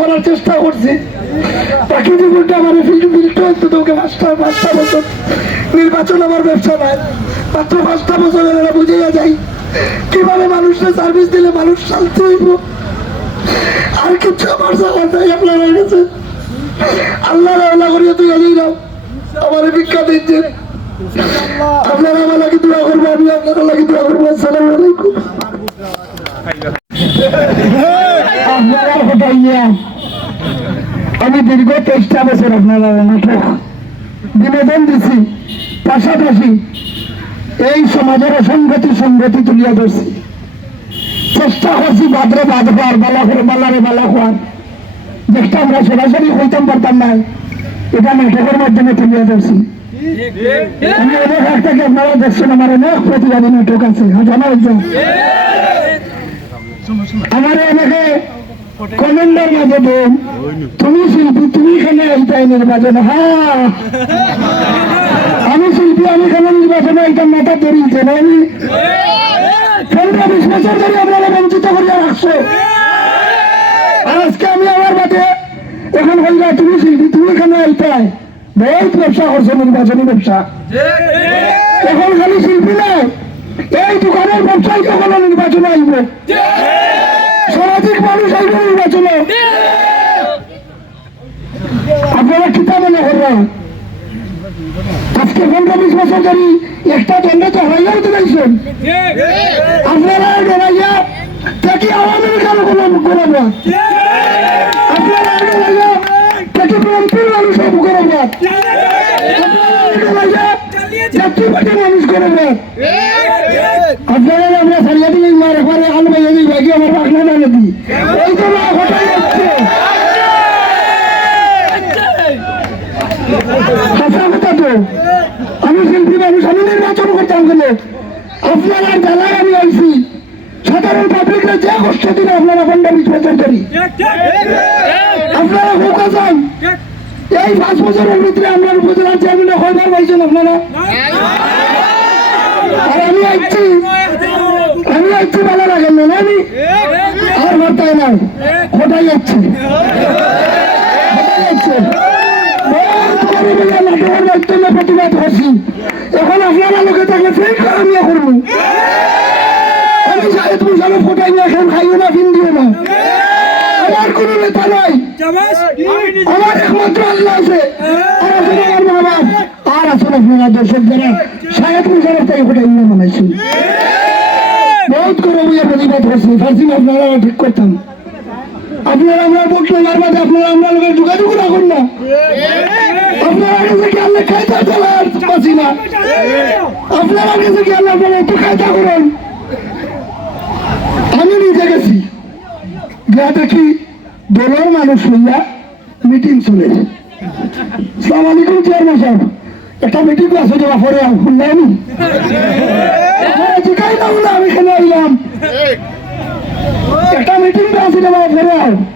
করার চেষ্টা করছি। বাকি জীবনটা আমার ফিল্ড ফিল্ড হতো তোকে পাঁচটা পাঁচটা বছর নির্বাচন আমার ব্যবসা নাই মাত্র পাঁচটা বছর এরা বুঝিয়া যাই। কীভাবে মানুষকে সার্ভিস দিলে মানুষ শান্তি হইব? আর কিছু আমার জানা নাই আপনার হয়ে গেছে। আল্লাহ আল্লাহ করিয়া তুই আজই নাও আমার ভিক্ষা দিচ্ছে আপনারা আমার লাগে দোয়া করব, আমি আপনারা লাগে দোয়া করব। আসসালামু আলাইকুম আপনারা হটাইয়া আমি দীর্ঘ তেইশটা বছর আপনারা বিনোদন দিছি পাশাপাশি এই সমাজের অসংগতি সংগতি তুলিয়া ধরছি। চেষ্টা করছি বাদরে বাদ হওয়ার বালা করে বালারে বালা হওয়ার। যেটা আমরা সরাসরি হইতাম পারতাম না এটা নাটকের মাধ্যমে তুলিয়া ধরছি। আমি অনেক আগ থেকে আপনারা দেখছেন আমার অনেক প্রতিবাদী নাটক আছে। জানা হয়েছে আমার অনেকে কমেন্ডার মাঝে বোন তুমি শিল্পী তুমি কেন এইটাই নির্বাচন হ্যাঁ আমি শিল্পী আমি কেন নির্বাচনে এইটা মাথা ধরিয়েছে না আমি পনেরো বিশ বছর ধরে আপনারা বঞ্চিত করিয়া রাখছো। আজকে আমি আমার বাদে এখন বলবা তুমি শিল্পী তুমি কেন এইটাই বহুত ব্যবসা করছ নির্বাচনী ব্যবসা। এখন খালি শিল্পী নয় এই দোকানের ব্যবসায়ী কখনো নির্বাচনে আসবে সামাজিক মানুষ আসবে নির্বাচনে আপনারা কিতা মনে করবেন? আজকে পনেরো বিশ বছর ধরে একটা দণ্ড তো হইয়াও পাইছেন আপনারা ডরাইয়া দেখি আওয়ামী লীগের গোলাম গোলাম আপনারা ডরাইয়া দেখি বিএনপির মানুষ সব গোলাম আপনারা ডরাইয়া জাতীয় পার্টির মানুষ গোলাম আপনারা আমরা সারিয়া দিয়ে মার একবারে আলু ভাইয়া দিই আমার বাগনা না দিই। এই তো না ঘটাই যাচ্ছে হাসা কথা তো। আমি শিল্পী মানুষ, আমি নির্বাচন করতাম কেন আপনারা জ্বালায় আমি আইছি। সাধারণ পাবলিকরা যে কষ্ট দিলে আপনারা পনেরো বিশ বছর ধরি আপনারা হুকা যান এই পাঁচ বছরের ভিতরে আপনার উপজেলার চেয়ারম্যান হইবার পাইছেন আপনারা? আর আমি আইছি আমি আইছি ভালো লাগে না আমি আর বার্তায় না কোথায় যাচ্ছে কোথায় যাচ্ছে বহুত গরিবের নাটকের মাধ্যমে প্রতিবাদ করছি এখন আপনারা লোকে থাকলে ফের আমি করব আমি সাহেব ফোটাই না এখন খাইও না ফিন দিও না। আমার কোনো নেতা নাই। আমার একমাত্র আল্লাহ আছে। আর আছে আমার মা বাপ আর আছেন আপনারা দর্শক যারা। সাহেব মুসালে তাই ফোটাই না বানাইছি বহুত করে বইয়া প্রতিবাদ করছি। ফার্সিম আপনারা ঠিক করতাম। আপনারা আমরা বাদে আপনারা আমরা যোগাযোগ রাখুন না। আপনারা কাছে কি আল্লাহ কায়দা চালার পাচ্ছি না। আপনারা কাছে কি আল্লাহ আপনারা একটু কায়দা করুন। আমি নিজে গেছি। যা দেখি দলের মানুষ হইয়া মিটিং চলে। সালাম আলাইকুম চেয়ারম্যান সাহেব। একটা মিটিং আছে যাওয়া পরে শুনলাম জিকাই না আমি খেলে আইলাম। একটা মিটিং আছে যাওয়া পরে